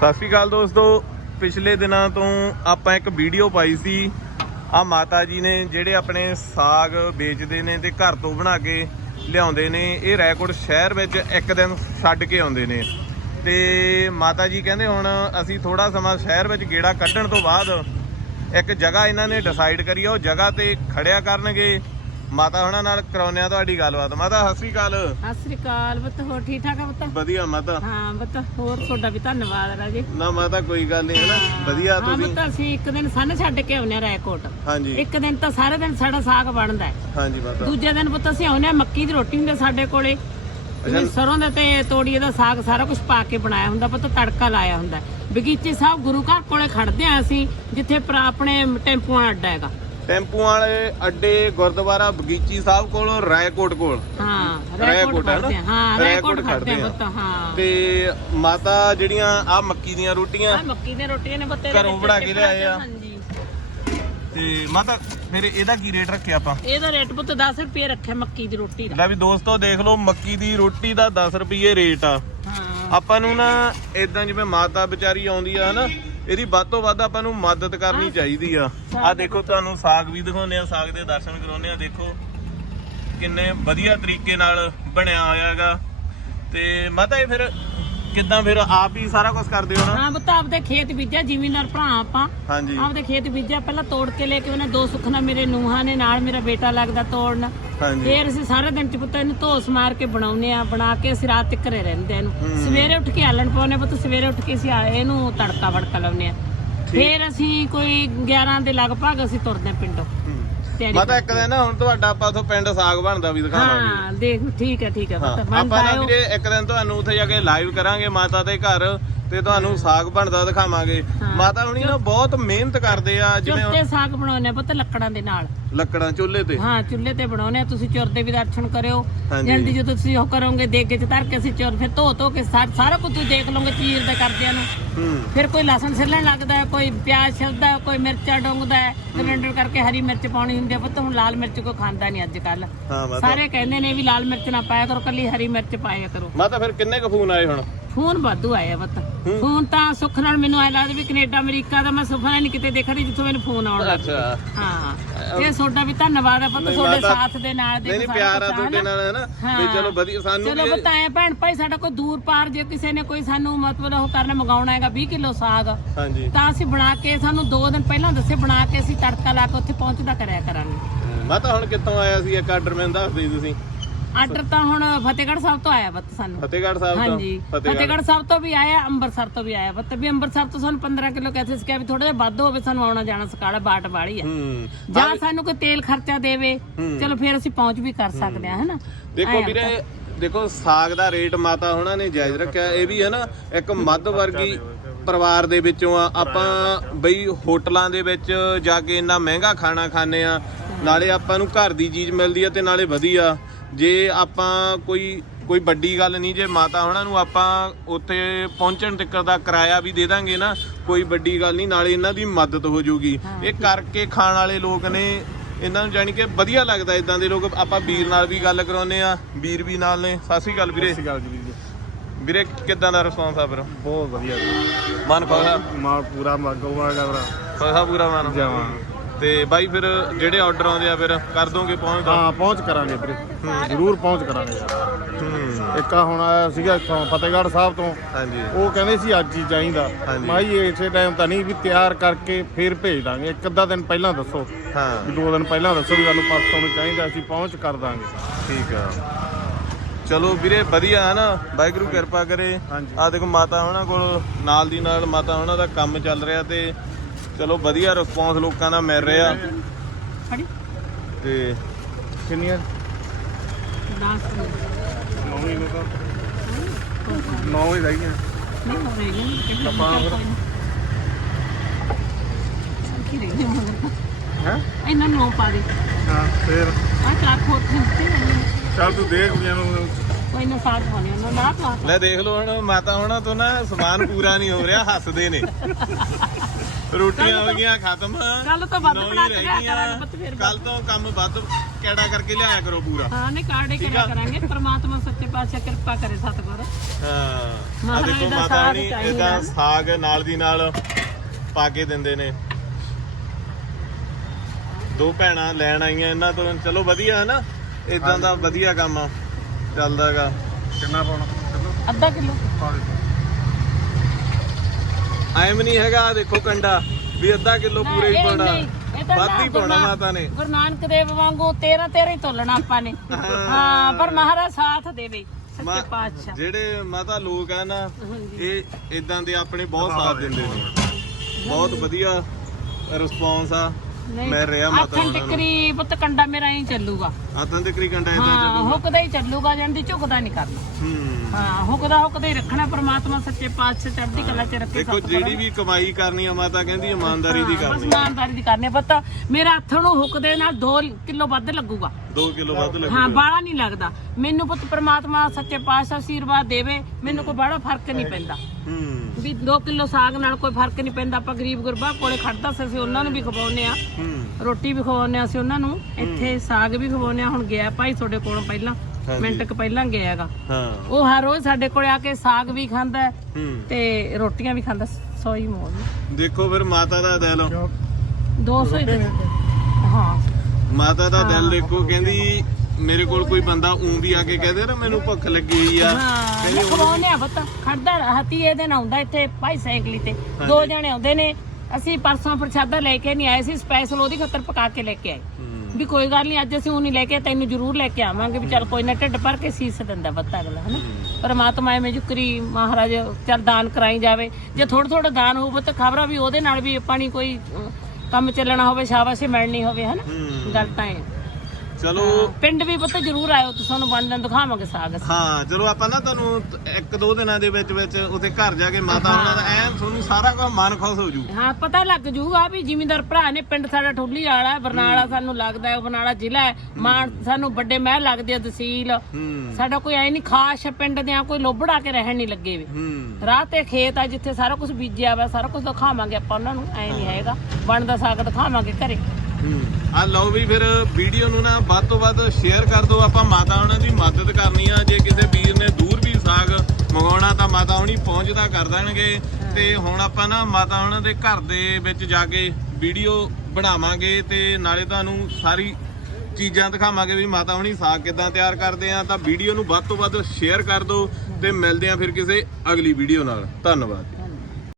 ਸਤਿ ਸ਼੍ਰੀ ਅਕਾਲ ਦੋਸਤੋ। ਪਿਛਲੇ ਦਿਨਾਂ ਤੋਂ ਆਪਾਂ ਇੱਕ ਵੀਡੀਓ ਪਾਈ ਸੀ। ਆ ਮਾਤਾ ਜੀ ਨੇ ਜਿਹੜੇ ਆਪਣੇ ਸਾਗ ਵੇਚਦੇ ਨੇ ਤੇ ਘਰ ਤੋਂ ਬਣਾ ਕੇ ਲਿਆਉਂਦੇ ਨੇ, ਇਹ ਰੈਕੋਰਡ ਸ਼ਹਿਰ ਵਿੱਚ ਇੱਕ ਦਿਨ ਛੱਡ ਕੇ ਆਉਂਦੇ ਨੇ। ਤੇ ਮਾਤਾ ਜੀ ਕਹਿੰਦੇ ਹੁਣ ਅਸੀਂ ਥੋੜਾ ਸਮਾਂ ਸ਼ਹਿਰ ਵਿੱਚ ਗੇੜਾ ਕੱਢਣ ਤੋਂ ਬਾਅਦ ਇੱਕ ਜਗ੍ਹਾ ਇਹਨਾਂ ਨੇ ਡਿਸਾਈਡ ਕਰੀ ਆ, ਉਹ ਜਗ੍ਹਾ ਤੇ ਖੜਿਆ ਕਰਨਗੇ। ਮਾਤਾ ਹੁਣਾਂ ਨਾਲ ਕਰਾਉਂਦੇ ਆ ਤੁਹਾਡੀ ਗੱਲਬਾਤ। ਮਾਤਾ ਸਤਿ ਸ਼੍ਰੀ ਅਕਾਲ। ਸਤਿ ਸ੍ਰੀ ਅਕਾਲ ਪੁੱਤ ਹੋਰ ਠੀਕ ਠਾਕ ਆ ਪੁੱਤ? ਵਧੀਆ ਮਾਤਾ। ਹਾਂ ਪੁੱਤ ਹੋਰ ਤੁਹਾਡਾ ਵੀ ਧੰਨਵਾਦ ਰਾਜੇ। ਨਾ ਮਾਤਾ ਕੋਈ ਗੱਲ ਨਹੀਂ ਹੈ। ਨਾ ਵਧੀਆ ਹਾਂ ਤੁਸੀਂ? ਪੁੱਤ ਅਸੀਂ ਇੱਕ ਦਿਨ ਸੰਨ ਛੱਡ ਕੇ ਆਉਨੇ ਆ ਰਾਏਕੋਟ। ਹਾਂਜੀ। ਇੱਕ ਦਿਨ ਤਾਂ ਸਾਰੇ ਦਿਨ ਸਾਡਾ ਸਾਗ ਬਣਦਾ ਹੈ। ਹਾਂਜੀ ਮਾਤਾ। ਦੂਜੇ ਦਿਨ ਪੁੱਤ ਅਸੀਂ ਆਉਨੇ ਆ ਮੱਕੀ ਦੀ ਰੋਟੀ ਹੁੰਦੀ ਆ ਸਾਡੇ ਕੋਲੇ। ਜਿਵੇਂ ਸਰੋਂ ਦਾ ਤੇ ਤੋੜੀਏ ਦਾ ਸਾਗ ਸਾਰਾ ਕੁਝ ਪਾ ਕੇ ਬਣਾਇਆ ਹੁੰਦਾ ਪੁੱਤ ਤੜਕਾ ਲਾਇਆ ਹੁੰਦਾ ਬਗੀਚੇ ਸਾਹਿਬ ਗੁਰੂ ਘਰ ਕੋਲੇ ਖੜਦੇ ਆ ਅਸੀਂ ਜਿੱਥੇ ਆਪਣੇ ਟੈਂਪੂਆਂ ਅੱਡਾ ਹੈਗਾ। ਟੈਂਪੂ ਵਾਲੇ ਅੱਡੇ ਗੁਰਦੁਆਰਾ ਬਗੀਚੀ ਸਾਹਿਬ ਕੋਲ ਰਾਏਕੋਟ ਕੋਲ। ਹਾਂ ਰਾਏਕੋਟ ਹੈ ਨਾ? ਹਾਂ ਰਾਏਕੋਟ ਖੜਦੇ ਆ ਹਾਂ ਤੇ ਮਾਤਾ ਜਿਹੜੀਆਂ ਆ ਮੱਕੀ ਦੀਆਂ ਰੋਟੀਆਂ ਮੱਕੀ ਦੀਆਂ ਰੋਟੀਆਂ ਨੇ ਪੁੱਤ ਘਰੋਂ ਬਣਾ ਕੇ ਲਿਆਏ ਆ। ਹਾਂਜੀ। ਤੇ ਮਾਤਾ ਫਿਰ ਇਹਦਾ ਕੀ ਰੇਟ ਰੱਖਿਆ ਆਪਾਂ? ਇਹਦਾ ਰੇਟ ਪੁੱਤ 10 ਰੁਪਏ ਰੱਖਿਆ ਮੱਕੀ ਦੀ ਰੋਟੀ ਦਾ। ਲੈ ਵੀ ਦੋਸਤੋ ਦੇਖ ਲਓ ਮੱਕੀ ਦੀ ਰੋਟੀ ਦਾ 10 ਰੁਪਏ ਰੇਟ ਆ। ਹਾਂ। ਆਪਾਂ ਨੂੰ ਨਾ ਇਦਾਂ ਜਿਵੇਂ ਮਾਤਾ ਵਿਚਾਰੀ ਆਉਂਦੀ ਆ ਹਨਾ? ਇਹਦੀ ਵੱਧ ਤੋਂ ਵੱਧ ਆਪਾਂ ਨੂੰ ਮਦਦ ਕਰਨੀ ਚਾਹੀਦੀ ਆ। ਆ ਦੇਖੋ ਤੁਹਾਨੂੰ ਸਾਗ ਵੀ ਦਿਖਾਉਂਦੇ ਆ ਸਾਗ ਦੇ ਦਰਸ਼ਨ ਕਰਾਉਂਦੇ ਆ। ਦੇਖੋ ਕਿੰਨੇ ਵਧੀਆ ਤਰੀਕੇ ਨਾਲ ਬਣਿਆ ਹੋਇਆ ਹੈਗਾ। ਤੇ ਮਾਤਾ ਇਹ ਫਿਰ ਕਿੱਦਾਂ ਫਿਰ ਆਪ ਹੀ ਸਾਰਾ ਕੁਝ ਕਰਦੇ ਹੋ ਨਾ? ਹਾਂ ਪੁੱਤ ਆਪਦੇ ਖੇਤ ਬੀਜਿਆ ਜ਼ਿਮੀਂਦਾਰ ਭਰਾ ਆਪਾਂ। ਹਾਂਜੀ। ਆਪਦੇ ਖੇਤ ਬੀਜਿਆ ਪਹਿਲਾਂ ਤੋੜ ਕੇ ਲੈ ਕੇ ਉਹਨੇ ਦੋ ਸੁਖਨਾ ਮੇਰੇ ਨੂਹਾਂ ਨੇ ਨਾਲ ਮੇਰਾ ਬੇਟਾ ਲੱਗਦਾ ਤੋੜਨ। ਹਾਂਜੀ। ਫੇਰ ਅਸੀਂ ਸਾਰੇ ਦਿਨ ਚ ਪੁੱਤ ਇਹਨੂੰ ਧੋਸ ਮਾਰ ਕੇ ਬਣਾਉਨੇ ਆ ਬਣਾ ਕੇ ਅਸੀਂ ਰਾਤ ਤੱਕ ਘਰੇ ਰਹਿੰਦੇ ਆ ਇਹਨੂੰ। ਸਵੇਰੇ ਉੱਠ ਕੇ ਆਲਣ ਪਾਉਨੇ ਪੁੱਤ ਸਵੇਰੇ ਉੱਠ ਕੇ ਅਸੀਂ ਇਹਨੂੰ ਤੜਕਾ ਵੜਕਾ ਲਾਉਨੇ ਆ ਫੇਰ ਅਸੀਂ ਕੋਈ 11 ਦੇ ਲਗਭਗ ਅਸੀਂ ਤੁਰਦੇ ਪਿੰਡੋਂ। ਤਿਆਰੀ ਮਾਤਾ ਇੱਕ ਦਿਨ ਨਾ ਹੁਣ ਤੁਹਾਡਾ ਆਪਾਂ ਉਥੋਂ ਪਿੰਡ ਸਾਗ ਬਣਦਾ ਵੀ ਦਿਖਾਵਾਂਗੇ। ਹਾਂ ਦੇਖ ਠੀਕ ਹੈ ਠੀਕ ਹੈ ਹਾਂ ਪੁੱਤ ਆਪਾਂ ਬਣਦਾ ਨਾ ਹੈ ਉਹ। ਵੀਰੇ ਇੱਕ ਦਿਨ ਤੁਹਾਨੂੰ ਉੱਥੇ ਜਾ ਕੇ ਲਾਈਵ ਕਰਾਂਗੇ ਮਾਤਾ ਦੇ ਘਰ। ਤੇ ਤੁਹਾਨੂੰ ਸਾਗ ਬਣਦਾ ਦਿਖਾਵਾਂਗੇ। ਮਾਤਾ ਹੁਣੀ ਨਾ ਬਹੁਤ ਮਿਹਨਤ ਕਰਦੇ ਆ ਜਿਵੇਂ ਚੁੱਲ੍ਹੇ ਸਾਗ ਬਣਾਉਨੇ ਆ ਪੁੱਤ ਲੱਕੜਾਂ ਦੇ ਨਾਲ। ਲੱਕੜਾਂ ਚੁੱਲ੍ਹੇ ਤੇ? ਹਾਂ ਚੁੱਲ੍ਹੇ ਤੇ ਬਣਾਉਨੇ ਆ ਤੁਸੀਂ ਚੁਰ ਦੇ ਵੀ ਦਰਸ਼ਨ ਕਰਿਓ। ਹਾਂਜੀ। ਜਦੋਂ ਤੁਸੀਂ ਉਹ ਕਰੋਗੇ ਦੇਗੇ ਚ ਧਰ ਕੇ ਅਸੀਂ ਚੁਰ ਫਿਰ ਧੋ ਧੋ ਕੇ ਸਾ- ਸਾਰਾ ਕੁਝ ਤੁਸੀਂ ਦੇਖ ਲਓਗੇ ਚੀਰ ਦੇ ਕਰਦਿਆਂ ਨੂੰ। ਹੂੰ। ਫਿਰ ਕੋਈ ਲਸਣ ਛਿੱਲਣ ਲੱਗਦਾ ਹੈ ਕੋਈ ਪਿਆਜ਼ ਛਿਲਦਾ ਹੈ ਕੋਈ ਮਿਰਚਾਂ ਡੁੰਗਦਾ ਹੈ ਗ੍ਰੈਂਡਰ ਕਰਕੇ ਹਰੀ ਮਿਰਚ ਪਾਉਣੀ ਹੁੰਦੀ ਹੈ ਪੁੱਤ ਹੁਣ ਲਾਲ ਮਿਰਚ ਕੋਈ ਖਾਂਦਾ ਨਹੀਂ ਅੱਜ ਕੱਲ ਹਾਂ ਮਾਤਾ। ਸਾਰੇ ਕਹਿੰਦੇ ਨੇ ਵੀ ਲਾਲ ਮਿਰਚ ਨਾ ਪਾਇਆ ਕਰੋ ਕੱਲੀ ਹਰੀ ਮਿਰਚ ਪਾਇਆ ਕਰੋ। ਮਾਤਾ ਫਿਰ ਕਿੰਨੇ ਕੁ ਫੋਨ ਆਏ ਹੁਣ? ਫੋਨ ਵਾਧੂ ਆਇਆ ਪੁੱਤ। ਫੋਨ ਤਾਂ ਸੁੱਖ ਨਾਲ ਮੈਨੂੰ ਆਇਆ ਲੱਗਦਾ ਵੀ ਕੈਨੇਡਾ ਅਮਰੀਕਾ ਦਾ ਮੈਂ ਸੁਪਨਾ ਨਹੀਂ ਕਿਤੇ ਦੇਖਿਆ ਸੀ ਜਿੱਥੋਂ ਮੈਨੂੰ ਫੋਨ ਆਉਣ ਲੱਗ ਅੱਛਾ। ਹਾਂ। ਇਹ ਤੁਹਾਡਾ ਵੀ ਧੰਨਵਾਦ ਹੈ ਪੁੱਤ ਤੁਹਾਡੇ ਸਾਥ ਦੇ ਨਾਲ ਦੇ ਨਹੀਂ ਪਿਆਰ ਆ ਤੁਹਾਡੇ ਨਾਲ ਹੈ ਨਾ? ਵੀ। ਚਲੋ ਵਧੀਆ ਸਾਨੂੰ ਚਲੋ ਬਤਾਏ ਭੈਣ ਭਾਈ ਸਾਡਾ ਕੋਈ ਦੂਰ ਪਾਰ ਜੇ ਕਿਸੇ ਨੇ ਕੋਈ ਸਾਨੂੰ ਮਤਲਬ ਉਹ ਕਰਨਾ ਮੰਗਾਉਣਾ ਹੈਗਾ 20 ਕਿਲੋ ਸਾਗ। ਹਾਂਜੀ। ਤਾਂ ਅਸੀਂ ਬਣਾ ਕੇ ਸਾਨੂੰ 2 ਦਿਨ ਪਹਿਲਾਂ ਦੱਸੇ ਬਣਾ ਕੇ ਅਸੀਂ ਤੜਕਾ ਲਾ ਕੇ ਉੱਥੇ ਪਹੁੰਚਦਾ ਕਰਿਆ ਕਰਾਂਗੇ। ਮਾਤਾ ਹੁਣ ਕਿੱਥੋਂ ਆਇਆ ਸੀ ਇੱਕ ਆਰਡਰ ਮੈਨੂੰ ਦੱਸ ਦੇ ਤੁਸੀਂ। ਆਰਡਰ ਤਾਂ ਹੁਣ ਫਤਿਹਗੜ੍ਹ ਸਾਹਿਬ ਤੋਂ ਆਇਆ ਬੱਤ ਸਾਨੂੰ। ਫਤਿਹਗੜ੍ਹ ਸਾਹਿਬ ਤੋਂ? ਹਾਂਜੀ। ਫਤਿਹਗੜ੍ਹ। ਸਾਹਿਬ ਤੋਂ ਵੀ ਆਇਆ ਅੰਮ੍ਰਿਤਸਰ ਤੋਂ ਵੀ ਆਇਆ ਬੱਤ। ਵੀ ਅੰਮ੍ਰਿਤਸਰ ਤੋਂ ਸਾਨੂੰ 15 ਕਿਲੋ ਕਹਿੰਦੇ ਸੀ ਕਿ ਵੀ ਥੋੜਾ ਜਿਹਾ ਵੱਧ ਹੋਵੇ ਸਾਨੂੰ ਆਉਣਾ ਜਾਣਾ ਸਕਾਲਾ ਬਾਟ ਵਾਲੀ ਆ। ਜਾਂ ਸਾਨੂੰ ਕੋਈ ਤੇਲ ਖਰਚਾ ਦੇਵੇ ਚਲੋ ਫਿਰ ਅਸੀਂ ਪਹੁੰਚ ਵੀ ਕਰ ਸਕਦੇ ਆ ਹਨਾ? ਦੇਖੋ ਵੀਰੇ ਦੇਖੋ ਸਾਗ ਦਾ ਰੇਟ ਮਾਤਾ ਉਹਨਾਂ ਨੇ ਜਾਇਜ਼ ਰੱਖਿਆ। ਇਹ ਵੀ ਹੈ ਨਾ ਇੱਕ ਮੱਧ ਵਰਗੀ ਪਰਿਵਾਰ ਦੇ ਵਿੱਚੋਂ ਆ। ਆਪਾਂ ਬਈ ਹੋਟਲਾਂ ਦੇ ਵਿੱਚ ਜਾ ਕੇ ਇੰਨਾ ਮਹਿੰਗਾ ਖਾਣਾ ਖਾਂਦੇ ਆ ਨਾਲੇ ਆਪਾਂ ਨੂੰ ਘਰ ਦੀ ਚੀਜ਼ ਮਿਲਦੀ ਆ ਤੇ ਨਾਲੇ ਵਧੀਆ। ਜੇ ਆਪਾਂ ਕੋਈ ਕੋਈ ਵੱਡੀ ਗੱਲ ਨਹੀਂ ਜੇ ਮਾਤਾ ਉਹਨਾਂ ਨੂੰ ਆਪਾਂ ਉੱਥੇ ਪਹੁੰਚਣ ਤੱਕ ਦਾ ਕਿਰਾਇਆ ਵੀ ਦੇ ਦਾਂਗੇ ਨਾ ਕੋਈ ਵੱਡੀ ਗੱਲ ਨਹੀਂ ਨਾਲੇ ਇਹਨਾਂ ਦੀ ਮਦਦ ਹੋ ਜਾਊਗੀ ਇਹ ਕਰਕੇ ਖਾਣ ਵਾਲੇ ਲੋਕ ਨੇ ਇਹਨਾਂ ਨੂੰ ਜਾਣੀ ਕਿ ਵਧੀਆ ਲੱਗਦਾ ਇਦਾਂ ਦੇ ਲੋਕ। ਆਪਾਂ ਵੀਰ ਨਾਲ ਵੀ ਗੱਲ ਕਰਾਉਨੇ ਆ ਵੀਰ ਵੀ ਨਾਲ ਨੇ। ਸਤਿ ਸ਼੍ਰੀ ਅਕਾਲ ਵੀਰੇ। ਗੱਲ ਜੀ ਵੀਰੇ ਕਿੱਦਾਂ ਦਾ ਰਿਸਪੌਂਸ ਆ ਫਿਰ? ਬਹੁਤ ਵਧੀਆ ਮਨ ਖੁਸ਼ ਆ? ਪੂਰਾ ਗਵਰਾ ਖੁਸ਼ ਆ ਪੂਰਾ ਮਨ? ਜਾਵਾਂ। ਤੇ ਬਾਈ ਫਿਰ ਜਿਹੜੇ ਆਰਡਰ ਆਉਂਦੇ ਆ ਫਿਰ ਕਰ ਦੋਗੇ ਪਹੁੰਚ ਦੋ? ਹਾਂ ਪਹੁੰਚ ਕਰਾਂਗੇ ਵੀਰੇ। ਜ਼ਰੂਰ ਪਹੁੰਚ ਕਰਾਂਗੇ। ਯਾਰ ਹੂੰ। ਇੱਕ ਆ ਹੁਣ ਆਇਆ ਸੀਗਾ ਇੱਥੋਂ ਫਤਿਹਗੜ੍ਹ ਸਾਹਿਬ ਤੋਂ। ਹਾਂਜੀ। ਉਹ ਕਹਿੰਦੇ ਸੀ ਅੱਜ ਹੀ ਚਾਹੀਦਾ ਹਾਂਜੀ। ਮੈਂ ਜੀ ਇਸੇ ਟਾਈਮ ਤਾਂ ਨਹੀਂ ਵੀ ਤਿਆਰ ਕਰਕੇ ਫੇਰ ਭੇਜ ਦਾਂਗੇ। ਇੱਕ ਅੱਧਾ ਦਿਨ ਪਹਿਲਾਂ ਦੱਸੋ। ਹਾਂ। ਵੀ ਦੋ ਦਿਨ ਪਹਿਲਾਂ ਦੱਸੋ ਵੀ ਸਾਨੂੰ ਪਰਸੋਂ ਨੂੰ ਚਾਹੀਦਾ ਅਸੀਂ ਪਹੁੰਚ ਕਰ ਦਾਂਗੇ। ਠੀਕ ਆ। ਚਲੋ ਵੀਰੇ ਵਧੀਆ ਹੈ ਨਾ? ਵਾਹਿਗੁਰੂ ਕਿਰਪਾ ਕਰੇ। ਹਾਂਜੀ। ਆ ਦੇਖੋ ਮਾਤਾ ਉਹਨਾਂ ਕੋਲ ਨਾਲ ਦੀ ਨਾਲ ਮਾਤਾ ਉਹਨਾਂ ਦਾ ਕੰਮ ਚੱਲ ਰਿਹਾ ਤੇ ਚਲੋ ਵਧੀਆ ਰਿਸਪੌਂਸ ਲੋਕਾਂ ਦਾ ਮਿਲ ਰਿਹਾ। ਫੜੀ ਤੇ ਕਿੰਨੀਆਂ? 10 ਨੌਂ ਹੀ ਨੇ ਤਾਂ ਨੌਂ ਹੀ ਰਹਿ ਗਈਆਂ। ਨਹੀਂ ਹੋ ਰਹੀ ਹੈ ਕਿੰਨਾ ਆਪਾਂ ਕੀ ਰਹੀ ਹੈ ਮਗਰ ਹੈ? ਇਹਨਾਂ ਨੂੰ ਪਾ ਦੇ। ਹਾਂ ਫੇਰ? ਆ ਚਾਰ ਖਿੱਚਦੇ ਨੇ ਚੱਲ ਤੂੰ ਦੇਖ ਕੁੜੀਆਂ ਨੂੰ। ਕੋਈ ਨਾ ਸਾਥ ਉਹਨਾਂ ਨਾ ਪਾ। ਲੈ ਦੇਖ ਲਓ ਹੁਣ ਮਾਤਾ ਹੋਣਾ ਤੋਂ ਨਾ ਸਮਾਨ ਪੂਰਾ ਨਹੀਂ ਹੋ ਰਿਹਾ ਹੱਸਦੇ ਨੇ। ਰੋਟੀਆਂ ਹੋ ਗਈਆਂ ਖਤਮ। ਕੱਲ ਤੋਂ ਵੱਧ ਬਣਾ ਕੇ ਲਿਆ। ਕਰਾਂਗੇ ਪੁੱਤ ਫਿਰ ਕੱਲ ਤੋਂ ਕੰਮ ਵੱਧ ਕਿਹੜਾ ਕਰਕੇ ਲਿਆਇਆ ਕਰੋ ਪੂਰਾ। ਹਾਂ ਨੇ ਕਾਰਡੇ ਕਰਿਆ ਕਰਾਂਗੇ। ਪ੍ਰਮਾਤਮਾ ਸੱਚੇ ਪਾਤਸ਼ਾਹ ਕਿਰਪਾ ਕਰੇ ਸਤਿਗੁਰ। ਹਾਂ ਆ ਦੇਖੋ ਮਾਤਾ ਚਾਹੀਦਾ। ਇਦਾਂ ਸਾਗ ਨਾਲ ਦੀ ਨਾਲ ਪਾ ਕੇ ਦਿੰਦੇ ਨੇ। ਦੋ ਭੈਣਾਂ ਲੈਣ ਆਈਆਂ ਇਹਨਾਂ ਤੋਂ। ਚਲੋ ਵਧੀਆ ਹੈ ਨਾ ਇਦਾਂ ਦਾ ਵਧੀਆ ਕੰਮ ਆ ਚੱਲਦਾਗਾ ਕਿੰਨਾ ਪਾਉਣਾ? ਅੱਧਾ ਕਿਲੋ। ਪਾ ਦੇ ਐਮ ਨਹੀਂ ਹੈਗਾ ਦੇਖੋ ਕੰਡਾ ਵੀ ਅੱਧਾ ਕਿਲੋ ਪੂਰੇ ਹੀ ਪਾਉਣਾ। ਵੱਧ ਹੀ ਪਾਉਣਾ ਮਾਤਾ ਨੇ। ਗੁਰੂ ਨਾਨਕ ਦੇਵ ਵਾਂਗੂ 13 13 ਹੀ ਤੋਲਣਾ ਆਪਾਂ ਨੇ। ਹਾਂ। ਪਰ ਮਹਾਰਾਜ ਸਾਥ ਦੇਵੇ ਸੱਚੇ ਮਾ- ਪਾਤਸ਼ਾਹ। ਜਿਹੜੇ ਮਾਤਾ ਲੋਕ ਆ ਨਾ ਇਹ ਇਦਾਂ ਦੇ ਆਪਣੇ ਬਹੁਤ ਸਾਥ ਦਿੰਦੇ ਨੇ। ਬਹੁਤ ਵਧੀਆ ਰਿਸਪੌਂਸ ਆ। ਮਿਲ ਰਿਹਾ ਮਾਤਾ ਆਥਣ ਟਿਕਰੀ ਪੁੱਤ ਕੰਡਾ ਮੇਰਾ ਹੀ ਚੱਲੂਗਾ। ਆਤਨ ਤੇ ਕੰਡਾ ਇਦਾਂ ਹਾਂ ਹੁਕਦਾ ਹੀ ਚੱਲੂਗਾ ਜਾਂਦੀ ਝੁਕਦਾ ਨਹੀਂ ਕਰਨਾ। ਹੂੰ। ਹਾਂ ਹੁਕਦਾ ਹੁਕਦਾ ਹੀ ਰੱਖਣਾ ਪ੍ਰਮਾਤਮਾ ਸੱਚੇ ਪਾਤਸ਼ਾਹ ਚੜ੍ਹਦੀ ਕਲਾ ਚ ਰੱਖੇ ਦੇਖੋ ਜਿਹੜੀ ਵੀ ਕਮਾਈ ਕਰਨੀ ਆ ਮਾਤਾ ਕਹਿੰਦੀ ਇਮਾਨਦਾਰੀ ਦੀ ਬਸ ਕਰਨੀ ਇਮਾਨਦਾਰੀ ਦੀ ਕਰਨੀ। ਪਤਾ ਮੇਰਾ ਹੱਥ ਨੂੰ ਹੁੱਕ ਦੇ ਨਾਲ 2 ਕਿਲੋ ਵੱਧ ਲੱਗੂਗਾ। 2 ਕਿਲੋ ਵੱਧ ਹਾਂ ਬਾੜਾ ਨਹੀਂ ਲੱਗਦਾ। ਮੈਨੂੰ ਪੁੱਤ ਪ੍ਰਮਾਤਮਾ ਸੱਚੇ ਪਾਤਸ਼ਾਹ ਆਸ਼ੀਰਵਾਦ ਦੇਵੇ ਮੈਨੂੰ ਕੋਈ ਬਾੜਾ ਫ਼ਰਕ ਨਹੀਂ ਪੈਂਦਾ। ਹੂੰ। ਵੀ 2 ਕਿਲੋ ਸਾਗ ਨਾਲ ਕੋਈ ਫ਼ਰਕ ਨਹੀਂ ਪੈਂਦਾ ਆਪਾਂ ਗਰੀਬ ਗੁਰਬਾ ਕੋਲੇ ਖੜਦਾ ਸੀ ਅਸੀਂ ਉਹਨਾਂ ਨੂੰ ਵੀ ਖਵਾਉਂਦੇ ਆ ਰੋਟੀ ਵੀ ਖਵਾਉਂਦੇ ਆ ਅਸੀਂ ਉਹਨਾਂ ਨੂੰ। ਇੱਥੇ ਸਾਗ ਵੀ ਖਵਾਉਂਦੇ ਆ ਹੁਣ ਗਿਆ ਭਾਈ ਤੁਹਾਡੇ ਕੋਲੋਂ ਪਹਿਲਾਂ। ਮਿੰਟ ਕ ਪਹਿਲਾਂ ਗਿਆ ਹੈਗਾ। ਹਾਂ। ਉਹ ਹਰ ਰੋਜ਼ ਸਾਡੇ ਕੋਲੇ ਆ ਕੇ ਸਾਗ ਵੀ ਖਾਂਦਾ ਤੇ ਰੋਟੀਆਂ ਵੀ ਖਾਂਦਾ ਸੋਈ ਮੋਲ ਦੇਖੋ ਫਿਰ ਮਾਤਾ ਦਾ ਦਿਲ। 200 ਹੀ ਦੇ- ਹਾਂ। ਮਾਤਾ ਦਾ ਦਿਲ ਦੇਖੋ ਕਹਿੰਦੀ ਮੇਰੇ ਕੋਲ ਕੋਈ ਬੰਦਾ ਉਂ ਵੀ ਆ ਕੇ ਕਹਦੇ ਨਾ ਮੈਨੂੰ ਭੁੱਖ ਲੱਗੀ ਹੋਈ ਆ। ਹਾਂ ਮੈਂ ਖਵਾਉਂਦੇ ਆ ਪੁੱਤ ਖੜਦਾ ਹਤੀ ਇਹਦੇ ਨਾਲ ਆਉਂਦਾ ਇੱਥੇ ਭਾਈ ਸਾਈਕਲੀ ਤੇ। ਦੋ ਜਣੇ ਆਉਂਦੇ ਨੇ ਅਸੀਂ ਪਰਸੋਂ ਪ੍ਰਸ਼ਾਦਾ ਲੈ ਕੇ ਨਹੀਂ ਆਏ ਸੀ ਸਪੈਸ਼ਲ ਉਹਦੀ ਖਾਤਰ ਪਕਾ ਕੇ ਲੈ ਕੇ ਆਏ। ਹੂੰ। ਵੀ ਕੋਈ ਗੱਲ ਨਹੀਂ ਅੱਜ ਅਸੀਂ ਉਹ ਨਹੀਂ ਲੈ ਕੇ ਆਏ, ਤੈਨੂੰ ਜ਼ਰੂਰ ਲੈ ਕੇ ਆਵਾਂਗੇ ਵੀ ਚੱਲ ਕੋਈ ਨਾ ਢਿੱਡ ਭਰ ਕੇ ਸੀਸ ਦਿੰਦਾ ਬੱਤਾ ਅਗਲਾ ਹਨਾ? ਪਰਮਾਤਮਾ ਐਵੇਂ ਜੁਕਰੀ ਮਹਾਰਾਜ ਚੱਲ ਦਾਨ ਕਰਾਈ ਜਾਵੇ। ਜੇ ਥੋੜਾ ਥੋੜਾ ਦਾਨ ਹੋਊ ਤਾਂ ਖਬਰਾਂ ਵੀ ਉਹਦੇ ਨਾਲ ਵੀ ਆਪਾਂ ਨਹੀਂ ਕੋਈ ਕੰਮ ਚੱਲਣਾ ਹੋਵੇ ਸ਼ਾਬਾਸ਼ੀ ਮਿਲਣੀ ਹੋਵੇ ਹਨਾ। ਗੱਲ ਤਾਂ ਇਹ। ਚਲੋ। ਪਿੰਡ ਵੀ ਪੁੱਤ ਜ਼ਰੂਰ ਆਇਓ ਤੇ ਤੁਹਾਨੂੰ ਬੰਦਨ ਦਿਖਾਵਾਂਗੇ ਸਾਗ ਅਸੀਂ। ਹਾਂ ਚਲੋ ਆਪਾਂ ਨਾ ਤੁਹਾਨੂੰ ਇੱਕ ਦੋ ਦਿਨਾਂ ਦੇ ਵਿੱਚ ਵਿੱਚ ਉੱਥੇ ਘਰ ਜਾ ਕੇ ਮਾਤਾ ਉਹਨਾਂ ਦਾ ਐਨ ਤੁਹਾਨੂੰ ਸਾਰਾ ਕੁਝ ਮਨ ਖੁਸ਼ ਹੋ ਜੂ। ਹਾਂ ਪਤਾ ਲੱਗ ਜੂਗਾ ਵੀ ਜ਼ਿਮੀਂਦਾਰ ਭਰਾ ਨੇ ਪਿੰਡ ਸਾਡਾ ਠੁੱਲੀ ਵਾਲਾ ਹੈ, ਬਰਨਾਲਾ ਸਾਨੂੰ ਲੱਗਦਾ ਹੈ ਉਹ ਬਰਨਾਲਾ ਜ਼ਿਲ੍ਹਾ ਹੈ। ਮਾਨ ਸਾਨੂੰ ਵੱਡੇ ਮਹਿਲ ਲੱਗਦੇ ਆ ਤਹਿਸੀਲ। ਹੂੰ। ਸਾਡਾ ਕੋਈ ਐ ਨਹੀਂ ਖਾਸ ਪਿੰਡ ਦੇ ਆ ਕੋਈ ਲੋਬੜਾ ਕੇ ਰਹਿਣ ਨਹੀਂ ਲੱਗੇ ਵੇ। ਹੂੰ। ਰਾਹ ਤੇ ਖੇਤ ਆ ਜਿੱਥੇ ਸਾਰਾ ਕੁਝ ਬੀਜਿਆ ਵਾ ਸਾਰਾ ਕੁਝ ਦਿਖਾਵਾਂਗੇ ਆਪਾਂ ਉਹਨਾਂ ਨੂੰ ਐ ਨਹੀਂ ਹੈਗਾ। ਬਣਦਾ ਸਾਗ ਦਿਖਾਵਾਂਗੇ ਘਰੇ। ਆ ਲਓ ਵੀ ਫਿਰ ਵੀਡੀਓ ਨੂੰ ਨਾ ਵੱਧ ਤੋਂ ਵੱਧ ਸ਼ੇਅਰ ਕਰ ਦਿਓ। ਆਪਾਂ ਮਾਤਾ ਉਹਨਾਂ ਦੀ ਮਦਦ ਕਰਨੀ ਆ। ਜੇ ਕਿਸੇ ਵੀਰ ਨੇ ਦੂਰ ਵੀ ਸਾਗ ਮੰਗਾਉਣਾ ਤਾਂ ਮਾਤਾ ਹੁਣੀ ਪਹੁੰਚਦਾ ਕਰ ਦੇਣਗੇ। ਤੇ ਹੁਣ ਆਪਾਂ ਨਾ ਮਾਤਾ ਉਹਨਾਂ ਦੇ ਘਰ ਦੇ ਵਿੱਚ ਜਾ ਕੇ ਵੀਡੀਓ ਬਣਾਵਾਂਗੇ ਤੇ ਨਾਲੇ ਤੁਹਾਨੂੰ ਸਾਰੀ ਚੀਜ਼ਾਂ ਦਿਖਾਵਾਂਗੇ ਵੀ ਮਾਤਾ ਹੁਣੀ ਸਾਗ ਕਿਦਾਂ ਤਿਆਰ ਕਰਦੇ ਆ। ਤਾਂ ਵੀਡੀਓ ਨੂੰ ਵੱਧ ਤੋਂ ਵੱਧ ਸ਼ੇਅਰ ਕਰ ਦਿਓ ਤੇ ਮਿਲਦੇ ਆ ਫਿਰ ਕਿਸੇ ਅਗਲੀ ਵੀਡੀਓ ਨਾਲ। ਧੰਨਵਾਦ।